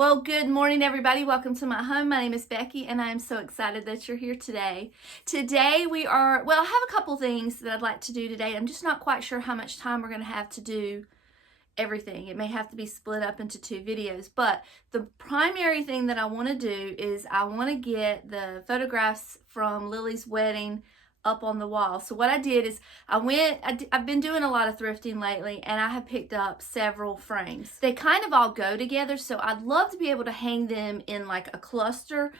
Well, good morning, everybody. Welcome to my home. My name is Becky, and I am so excited that you're here today. Today I have a couple things that I'd like to do today. I'm just not quite sure how much time we're going to have to do everything. It may have to be split up into two videos, but the primary thing that I want to do is I want to get the photographs from Lily's wedding up on the wall. So what I did is I've been doing a lot of thrifting lately, and I have picked up several frames. They kind of all go together, so I'd love to be able to hang them in like a cluster,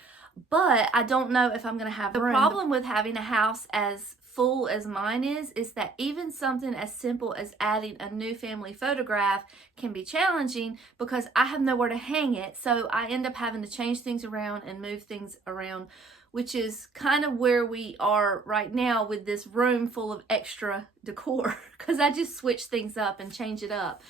but I don't know if I'm going to have room. The problem with having a house as full as mine is that even something as simple as adding a new family photograph can be challenging because I have nowhere to hang it. So I end up having to change things around and move things around, which is kind of where we are right now with this room full of extra decor because I just switch things up and change it up.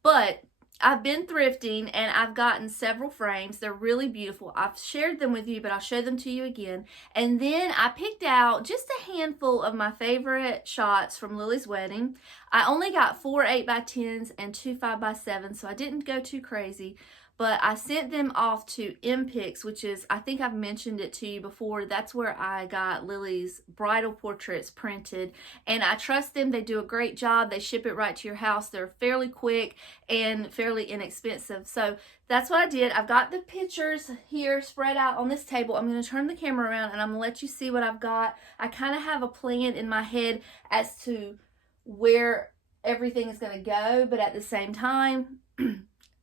But I've been thrifting and I've gotten several frames. They're really beautiful. I've shared them with you, but I'll show them to you again. And then I picked out just a handful of my favorite shots from Lily's wedding. I only got 4 8x10s and 2 5x7s, so I didn't go too crazy. But I sent them off to MPix, which is, I think I've mentioned it to you before. That's where I got Lily's bridal portraits printed. And I trust them. They do a great job. They ship it right to your house. They're fairly quick and fairly inexpensive. So that's what I did. I've got the pictures here spread out on this table. I'm going to turn the camera around and I'm going to let you see what I've got. I kind of have a plan in my head as to where everything is going to go, but at the same time,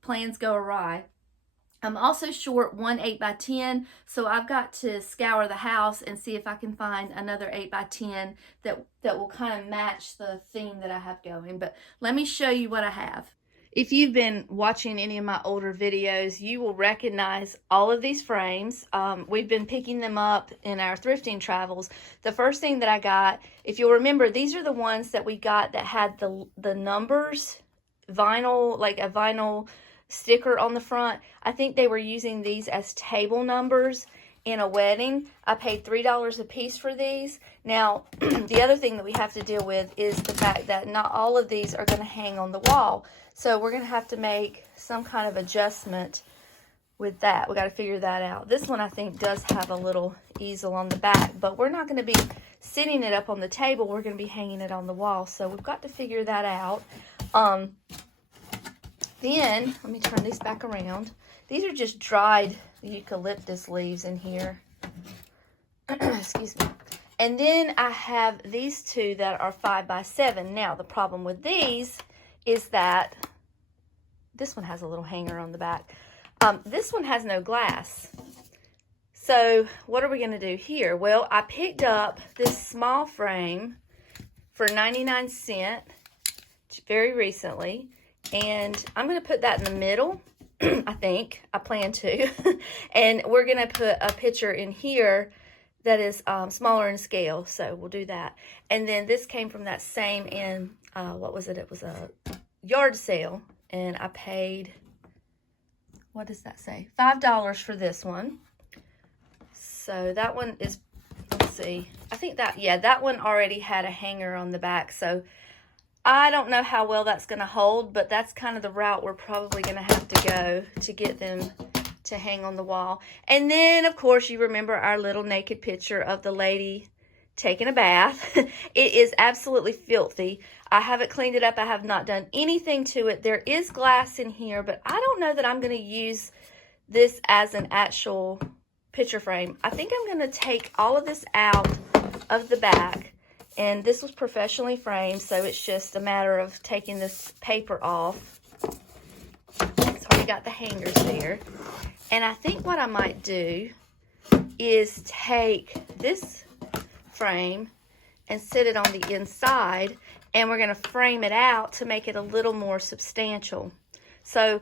plans go awry. I'm also short 1 8x10, so I've got to scour the house and see if I can find another 8x10 that will kind of match the theme that I have going. But let me show you what I have. If you've been watching any of my older videos, you will recognize all of these frames. We've been picking them up in our thrifting travels. The first thing that I got, if you'll remember, these are the ones that we got that had the numbers, vinyl, like a vinyl sticker on the front. I think they were using these as table numbers in a wedding. I paid $3 a piece for these. Now, the other thing that we have to deal with is the fact that not all of these are going to hang on the wall. So we're going to have to make some kind of adjustment with that. We got to figure that out. This one I think does have a little easel on the back, but we're not going to be sitting it up on the table. We're going to be hanging it on the wall. So we've got to figure that out. Then, let me turn these back around. These are just dried eucalyptus leaves in here. Excuse me. And then I have these two that are 5x7. Now, the problem with these is that this one has a little hanger on the back. This one has no glass. So, what are we going to do here? Well, I picked up this small frame for 99 cents very recently. And I'm going to put that in the middle, I think. I plan to. And we're going to put a picture in here that is smaller in scale. So we'll do that. And then this came from that same, what was it? It was a yard sale. And I paid, what does that say? $5 for this one. So that one is, let's see. I think that, yeah, that one already had a hanger on the back. So I don't know how well that's going to hold, but that's kind of the route we're probably going to have to go to get them to hang on the wall. And then, of course, you remember our little naked picture of the lady taking a bath. It is absolutely filthy. I haven't cleaned it up. I have not done anything to it. There is glass in here, but I don't know that I'm going to use this as an actual picture frame. I think I'm going to take all of this out of the back. And this was professionally framed, so it's just a matter of taking this paper off. It's already got the hangers there. And I think what I might do is take this frame and sit it on the inside, and we're going to frame it out to make it a little more substantial. So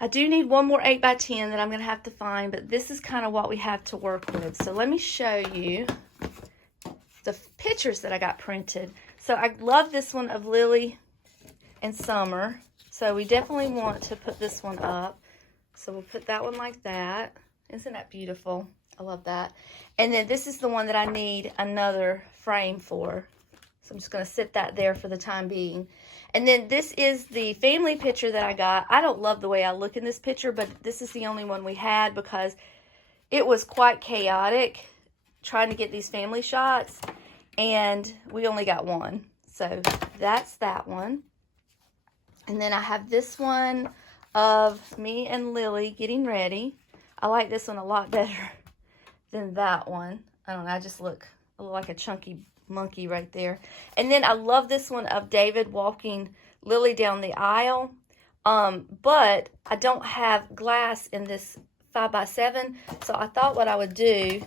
I do need one more 8x10 that I'm going to have to find, but this is kind of what we have to work with. So let me show you the pictures that I got printed. So I love this one of Lily and Summer. So we definitely want to put this one up. So we'll put that one like that. Isn't that beautiful? I love that. And then this is the one that I need another frame for. So I'm just going to sit that there for the time being. And then this is the family picture that I got. I don't love the way I look in this picture, but this is the only one we had because it was quite chaotic trying to get these family shots, and we only got one. So that's that one. And then I have this one of me and Lily getting ready. I like this one a lot better than that one. I don't know, I just look like a chunky monkey right there. And then I love this one of David walking Lily down the aisle. But I don't have glass in this 5x7, so I thought what I would do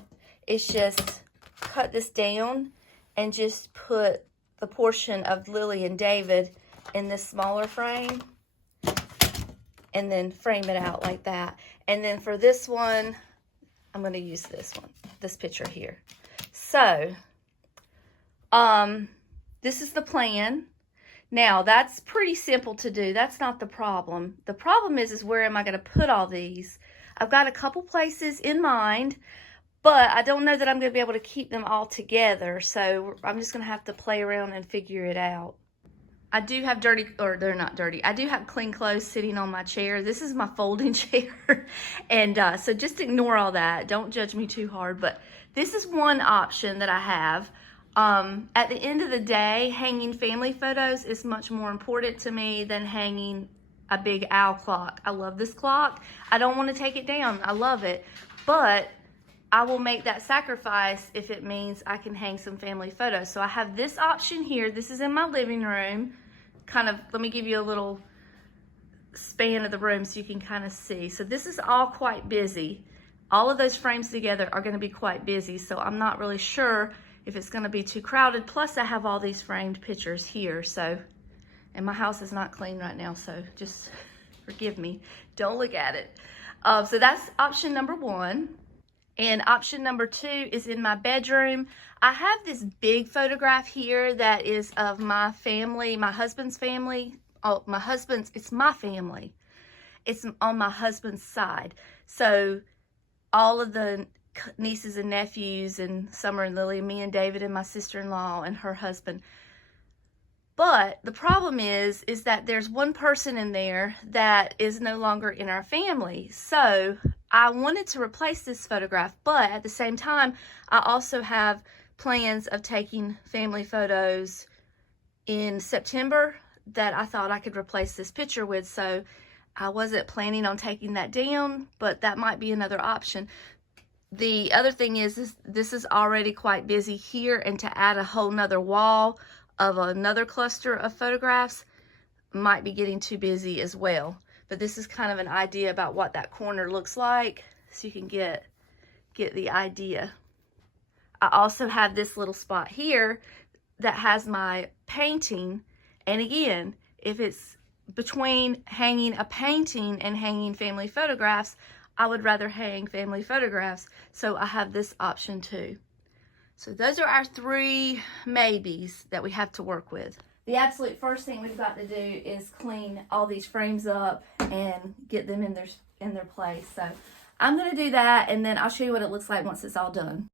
is just cut this down and just put the portion of Lily and David in this smaller frame and then frame it out like that. And then for this one, I'm going to use this picture here. So, this is the plan. Now, that's pretty simple to do. That's not the problem. The problem is where am I going to put all these? I've got a couple places in mind, but I don't know that I'm going to be able to keep them all together. So I'm just going to have to play around and figure it out. I do have dirty, or they're not dirty. I do have clean clothes sitting on my chair. This is my folding chair. And so just ignore all that. Don't judge me too hard. But this is one option that I have. At the end of the day, hanging family photos is much more important to me than hanging a big owl clock. I love this clock. I don't want to take it down. I love it. But I will make that sacrifice if it means I can hang some family photos. So I have this option here. This is in my living room. Let me give you a little span of the room so you can kind of see. So this is all quite busy. All of those frames together are going to be quite busy. So I'm not really sure if it's going to be too crowded. Plus I have all these framed pictures here. So, and my house is not clean right now. So just forgive me. Don't look at it. So that's option number one. And option number two is in my bedroom. I have this big photograph here that is of my family, my husband's family. Oh, it's my family. It's on my husband's side. So all of the nieces and nephews and Summer and Lily, me and David and my sister-in-law and her husband. But the problem is that there's one person in there that is no longer in our family. So I wanted to replace this photograph, but at the same time, I also have plans of taking family photos in September that I thought I could replace this picture with. So I wasn't planning on taking that down, but that might be another option. The other thing is this is already quite busy here, and to add a whole nother wall of another cluster of photographs might be getting too busy as well. But this is kind of an idea about what that corner looks like, so you can get the idea. I also have this little spot here that has my painting, and again, if it's between hanging a painting and hanging family photographs, I would rather hang family photographs, so I have this option too. So those are our three maybes that we have to work with. The absolute first thing we've got to do is clean all these frames up and get them in their place. So I'm going to do that, and then I'll show you what it looks like once it's all done.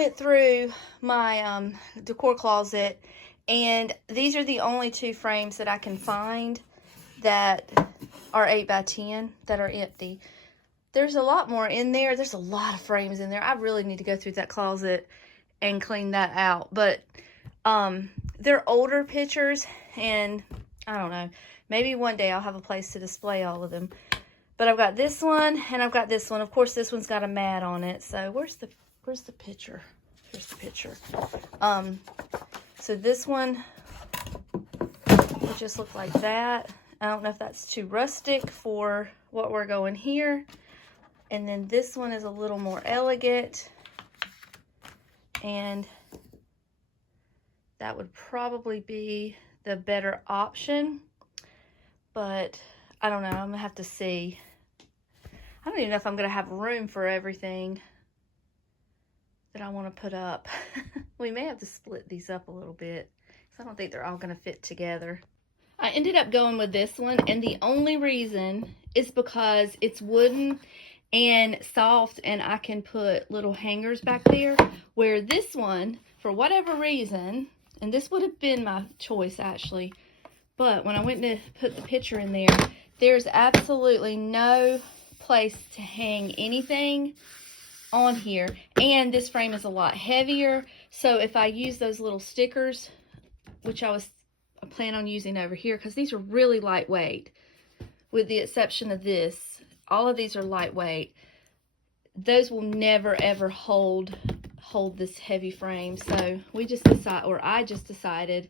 went through my decor closet, and these are the only 2 frames that I can find that are 8 by 10 that are empty. There's a lot more in there. There's a lot of frames in there. I really need to go through that closet and clean that out. But they're older pictures, and I don't know. Maybe one day I'll have a place to display all of them. But I've got this one, and I've got this one. Of course, this one's got a mat on it. So where's the picture? Here's the picture. So this one will just look like that. I don't know if that's too rustic for what we're going here. And then this one is a little more elegant. And that would probably be the better option. But I don't know. I'm going to have to see. I don't even know if I'm going to have room for everything that I want to put up. We may have to split these up a little bit, because I don't think they're all going to fit together. I ended up going with this one, and the only reason is because it's wooden and soft, and I can put little hangers back there, where this one, for whatever reason, and this would have been my choice actually, but when I went to put the picture in there, there's absolutely no place to hang anything on here, and this frame is a lot heavier. So if I use those little stickers, which I plan on using over here, because these are really lightweight, with the exception of this, all of these are lightweight. Those will never ever hold this heavy frame. So I just decided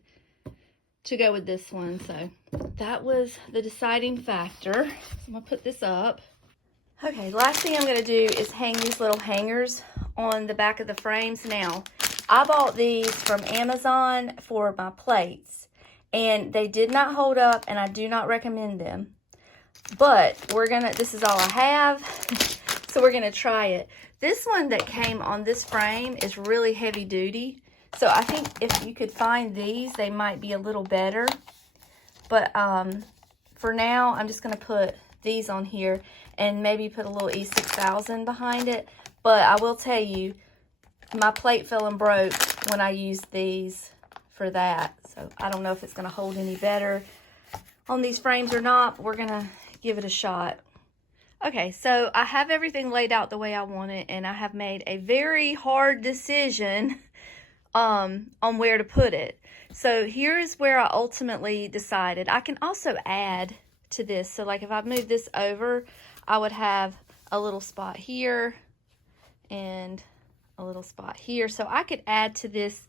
to go with this one. So that was the deciding factor. So I'm gonna put this up. Okay, last thing I'm going to do is hang these little hangers on the back of the frames. Now, I bought these from Amazon for my plates, and they did not hold up, and I do not recommend them. But this is all I have, so we're going to try it. This one that came on this frame is really heavy duty, so I think if you could find these, they might be a little better. But for now, I'm just going to put these on here and maybe put a little E6000 behind it. But I will tell you, my plate fell and broke when I used these for that. So I don't know if it's going to hold any better on these frames or not, but we're going to give it a shot. Okay, so I have everything laid out the way I want it, and I have made a very hard decision on where to put it. So here is where I ultimately decided. I can also add to this. So like if I move this over, I would have a little spot here and a little spot here. So I could add to this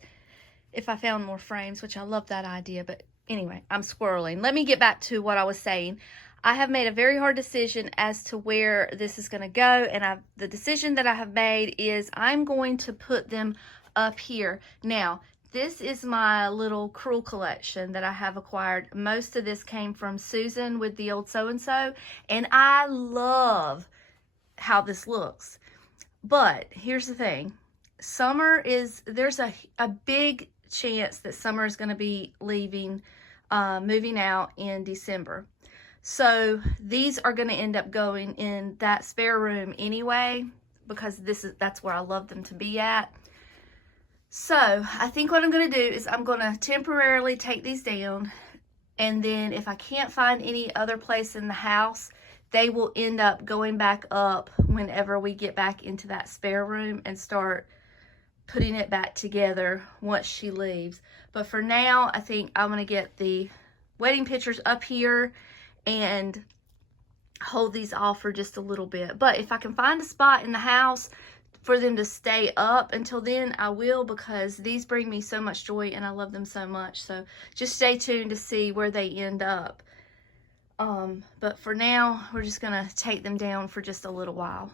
if I found more frames, which I love that idea. But anyway, I'm squirreling. Let me get back to what I was saying. I have made a very hard decision as to where this is going to go. And the decision that I have made is I'm going to put them up here. Now, this is my little crewel collection that I have acquired. Most of this came from Susan with the old so-and-so, and I love how this looks. But here's the thing. There's a big chance that Summer is going to be leaving, moving out in December. So these are going to end up going in that spare room anyway, because that's where I love them to be at. So I think what I'm going to do is I'm going to temporarily take these down, and then if I can't find any other place in the house, they will end up going back up whenever we get back into that spare room and start putting it back together once she leaves. But for now, I think I'm going to get the wedding pictures up here and hold these off for just a little bit. But if I can find a spot in the house for them to stay up until then, I will, because these bring me so much joy and I love them so much. So just stay tuned to see where they end up. But for now, we're just gonna take them down for just a little while.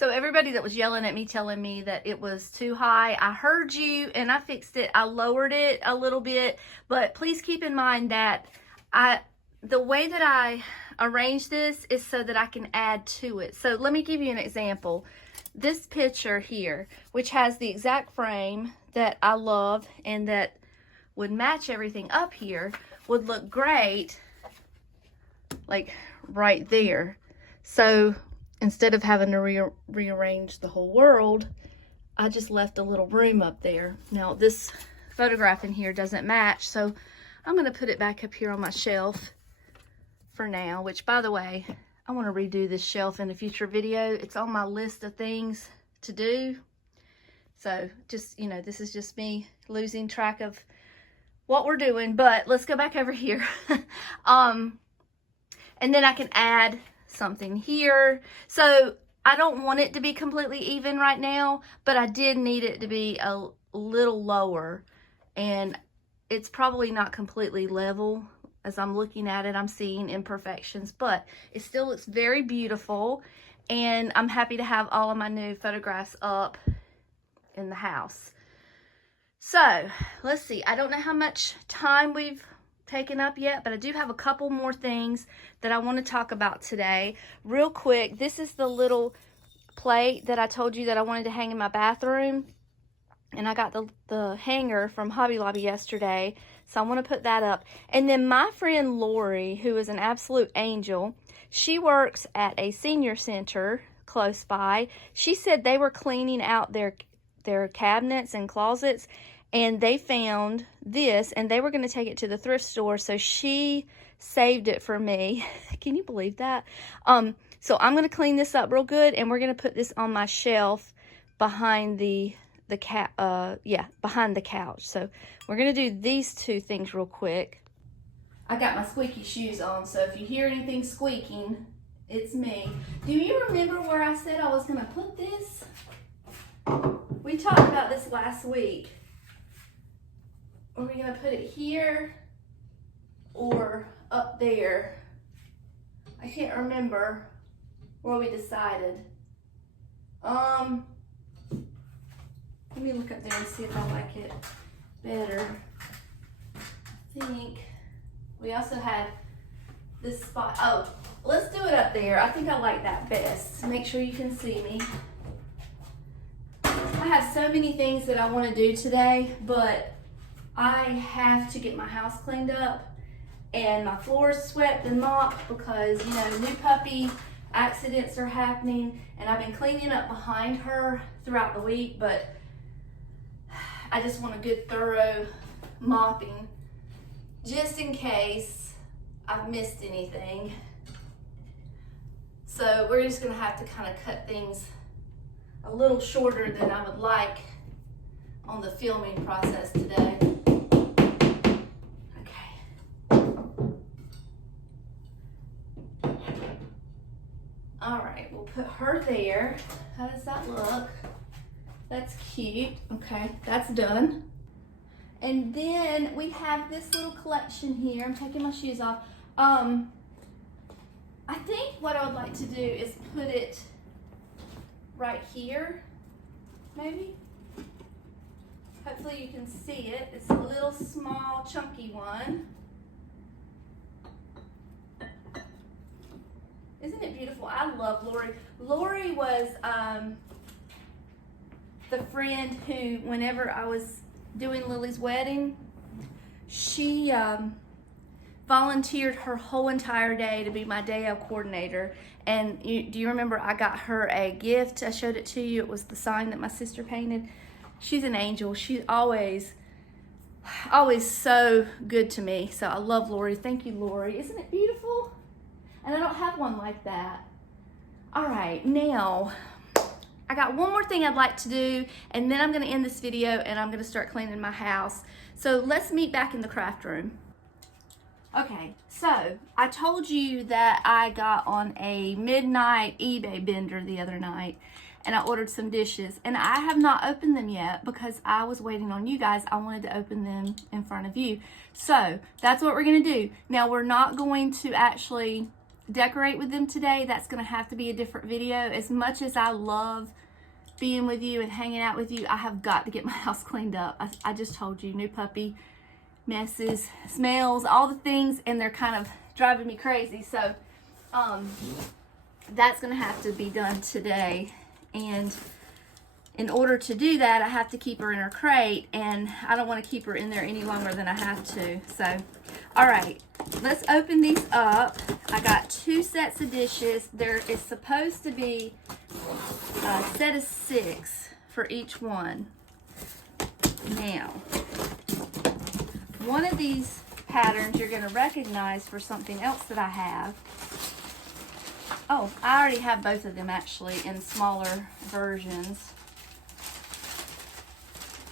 So everybody that was yelling at me, telling me that it was too high, I heard you and I fixed it. I lowered it a little bit, but please keep in mind that the way that I arrange this is so that I can add to it. So let me give you an example. This picture here, which has the exact frame that I love and that would match everything up here, would look great like right there. So instead of having to rearrange the whole world, I just left a little room up there. Now this photograph in here doesn't match, so I'm going to put it back up here on my shelf for now, which by the way, I want to redo this shelf in a future video. It's on my list of things to do. So just, you know, this is just me losing track of what we're doing, but let's go back over here. And then I can add something here. So I don't want it to be completely even right now, but I did need it to be a little lower, and it's probably not completely level. As I'm looking at it, I'm seeing imperfections, but it still looks very beautiful, and I'm happy to have all of my new photographs up in the house. So let's see, I don't know how much time we've taken up yet, but I do have a couple more things that I want to talk about today. Real quick, this is the little plate that I told you that I wanted to hang in my bathroom, and I got the hanger from Hobby Lobby yesterday, so I want to put that up. And then my friend Lori, who is an absolute angel, she works at a senior center close by. She said they were cleaning out their cabinets and closets, and they found this, and they were going to take it to the thrift store, so she saved it for me. Can you believe that? So I'm going to clean this up real good, and we're going to put this on my shelf behind behind the couch. So we're going to do these two things real quick. I got my squeaky shoes on, so if you hear anything squeaking, it's me. Do you remember where I said I was going to put this? We talked about this last week. Are we going to put it here or up there? I can't remember where we decided. Let me look up there and see if I like it better. I think we also had this spot. Oh, let's do it up there. I think I like that best. Make sure you can see me. I have so many things that I want to do today, but I have to get my house cleaned up and my floors swept and mopped because, you know, new puppy accidents are happening, and I've been cleaning up behind her throughout the week, but I just want a good thorough mopping just in case I've missed anything. So we're just gonna have to kind of cut things a little shorter than I would like on the filming process today. All right, we'll put her there. How does that look? That's cute. Okay, that's done. And then we have this little collection here. I'm taking my shoes off. I think what I would like to do is put it right here, maybe. Hopefully you can see it. It's a little small, chunky one. Isn't it beautiful? I love Lori. Lori was the friend who, whenever I was doing Lily's wedding, she volunteered her whole entire day to be my day of coordinator. And do you remember I got her a gift? I showed it to you. It was the sign that my sister painted. She's an angel. She's always so good to me. So I love Lori. Thank you, Lori. Isn't it beautiful? And I don't have one like that. All right, now I got one more thing I'd like to do, and then I'm gonna end this video and I'm gonna start cleaning my house. So let's meet back in the craft room. Okay, so I told you that I got on a midnight eBay bender the other night, and I ordered some dishes, and I have not opened them yet because I was waiting on you guys. I wanted to open them in front of you. So that's what we're gonna do. Now we're not going to actually decorate with them today, that's going to have to be a different video. As much as I love being with you and hanging out with you, I have got to get my house cleaned up. I just told you, new puppy, messes, smells, all the things, and they're kind of driving me crazy. So that's going to have to be done today. And in order to do that, I have to keep her in her crate, and I don't want to keep her in there any longer than I have to. So, all right, let's open these up. I got 2 sets of dishes. There is supposed to be a set of 6 for each one. Now, one of these patterns you're going to recognize for something else that I have. Oh, I already have both of them actually in smaller versions.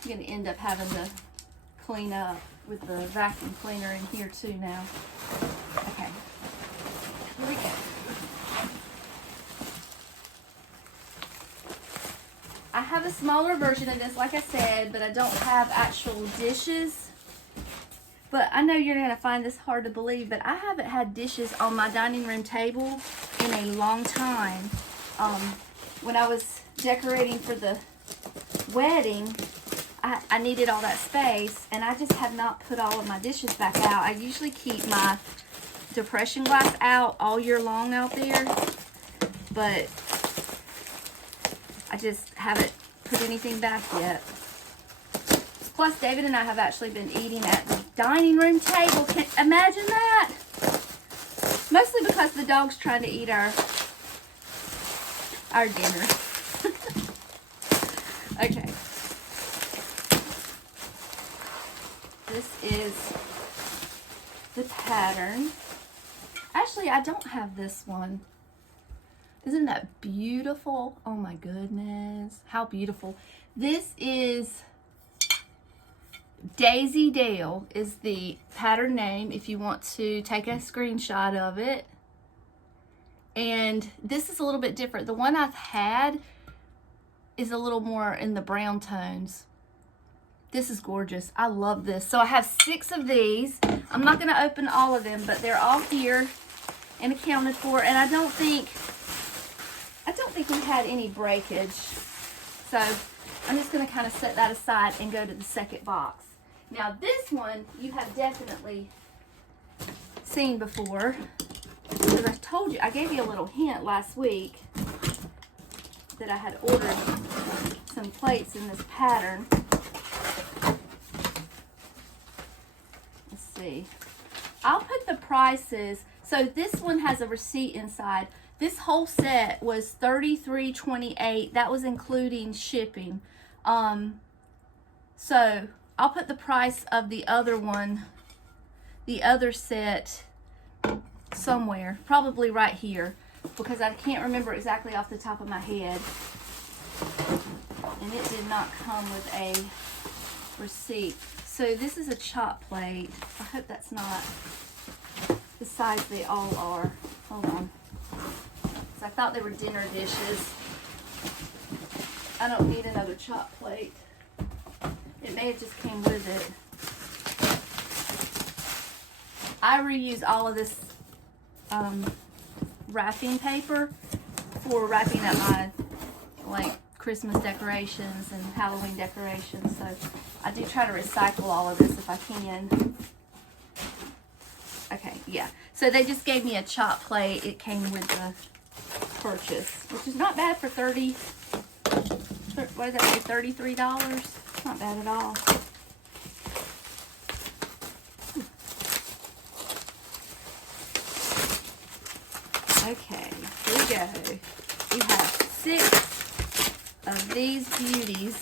I'm going to end up having to clean up with the vacuum cleaner in here too now. Okay, here we go. I have a smaller version of this, like I said, but I don't have actual dishes. But I know you're going to find this hard to believe, but I haven't had dishes on my dining room table in a long time. When I was decorating for the wedding, I needed all that space, and I just have not put all of my dishes back out. I usually keep my depression glass out all year long out there, but I just haven't put anything back yet. Plus, David and I have actually been eating at the dining room table. Can you imagine that? Mostly because the dog's trying to eat our dinner. Okay. This is the pattern. Actually, I don't have this one. Isn't that beautiful? Oh my goodness. How beautiful. This is Daisy Dale is the pattern name if you want to take a screenshot of it. And this is a little bit different. The one I've had is a little more in the brown tones. This is gorgeous. I love this. So I have 6 of these. I'm not going to open all of them, but they're all here and accounted for. And I don't think we had any breakage. So I'm just going to kind of set that aside and go to the second box. Now this one you have definitely seen before, because I told you, I gave you a little hint last week that I had ordered some plates in this pattern. Let's see. I'll put the prices. So this one has a receipt inside. This whole set was $33.28. That was including shipping. So I'll put the price of the other one, the other set, somewhere, probably right here, because I can't remember exactly off the top of my head. And it did not come with a receipt. So this is a chop plate. I hope that's not the size they all are. Hold on. So I thought they were dinner dishes. I don't need another chop plate. It may have just came with it. I reuse all of this wrapping paper for wrapping up my Christmas decorations and Halloween decorations. So I do try to recycle all of this if I can. Okay, yeah. So they just gave me a chop plate. It came with the purchase, which is not bad for what does that say, $33? It's not bad at all. Okay, here we go. We have 6 of these beauties.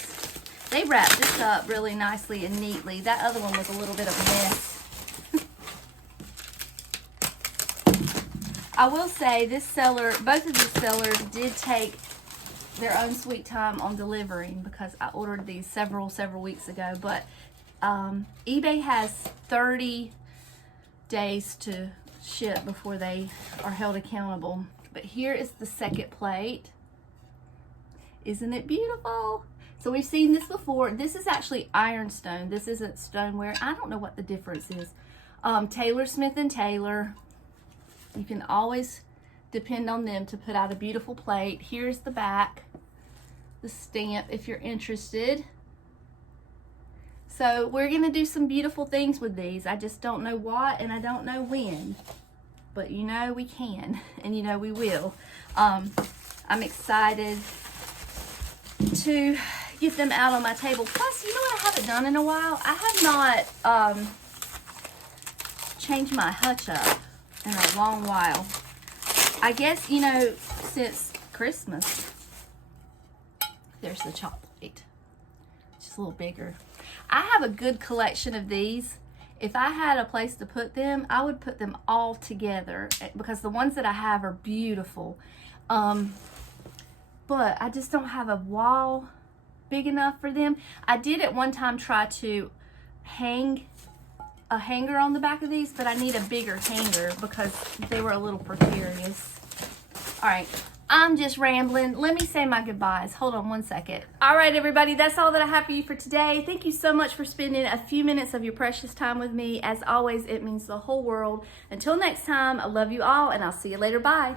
They wrapped this up really nicely and neatly. That other one was a little bit of a mess. I will say this seller, both of these sellers did take their own sweet time on delivering, because I ordered these several weeks ago. But eBay has 30 days to ship before they are held accountable. But here is the second plate. Isn't it beautiful? So we've seen this before. This is actually ironstone. This isn't stoneware. I don't know what the difference is. Taylor Smith and Taylor. You can always depend on them to put out a beautiful plate. Here's the back, the stamp if you're interested. So we're gonna do some beautiful things with these. I just don't know what and I don't know when, but you know we can and you know we will. I'm excited to get them out on my table. Plus, you know what I haven't done in a while? I have not changed my hutch up in a long while. I guess, you know, since Christmas. There's the chop plate. Just a little bigger. I have a good collection of these. If I had a place to put them, I would put them all together because the ones that I have are beautiful. But I just don't have a wall big enough for them. I did at one time try to hang a hanger on the back of these, but I need a bigger hanger because they were a little precarious. All right, I'm just rambling. Let me say my goodbyes. Hold on one second. All right, everybody, that's all that I have for you for today. Thank you so much for spending a few minutes of your precious time with me. As always, it means the whole world. Until next time, I love you all, and I'll see you later. Bye.